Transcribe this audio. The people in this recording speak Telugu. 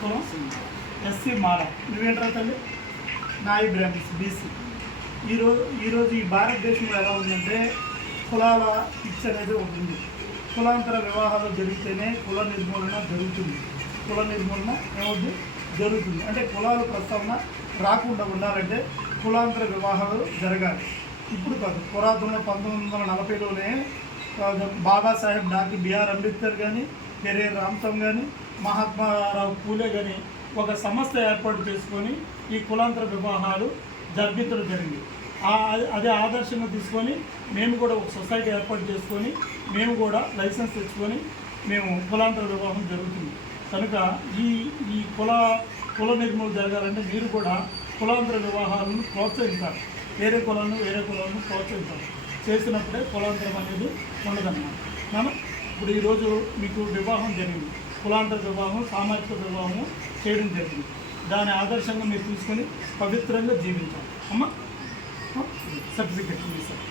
కులం ఎస్సీ మాల. నువ్వేంటారా తల్లి? నాయి బ్రాహ్మిన్స్ బీసీ. ఈరోజు ఈ భారతదేశంలో ఎలా ఉందంటే కులాల పిచ్చి అనేది ఒకటి ఉంది. కులాంతర వివాహాలు జరిగితేనే కుల నిర్మూలన జరుగుతుంది. కుల నిర్మూలన ఏమవుతుంది? జరుగుతుంది. అంటే కులాల ప్రస్తావన రాకుండా ఉండాలంటే కులాంతర వివాహాలు జరగాలి. ఇప్పుడు కాదు, పురాతన 1940లోనే బాబాసాహెబ్ డాక్టర్ బిఆర్ అంబేద్కర్ కానీ, పెరేర్ రామ్సమ్ కానీ, మహాత్మారావు పూలే కానీ ఒక సంస్థ ఏర్పాటు చేసుకొని ఈ కులాంతర వివాహాలు జరిపించడం జరిగింది. అదే ఆదర్శంగా తీసుకొని మేము కూడా ఒక సొసైటీ ఏర్పాటు చేసుకొని మేము కూడా లైసెన్స్ తెచ్చుకొని మేము కులాంతర వివాహం జరుగుతుంది. కనుక ఈ కుల నిర్మూలన జరగాలంటే మీరు కూడా కులాంతర వివాహాలను ప్రోత్సహించాలి. వేరే కులాలను ప్రోత్సహించాలి. చేసినప్పుడే కులాంతరం అనేది ఉండదన్నమాట. మనం ఇప్పుడు ఈరోజు మీకు వివాహం జరిగింది, కులాంతర వివాహం, సామాజిక వివాహం చేయడం జరిగింది. దాని ఆదర్శంగా మీరు తీసుకొని పవిత్రంగా జీవించాలి. అమ్మ సర్టిఫికెట్ సార్.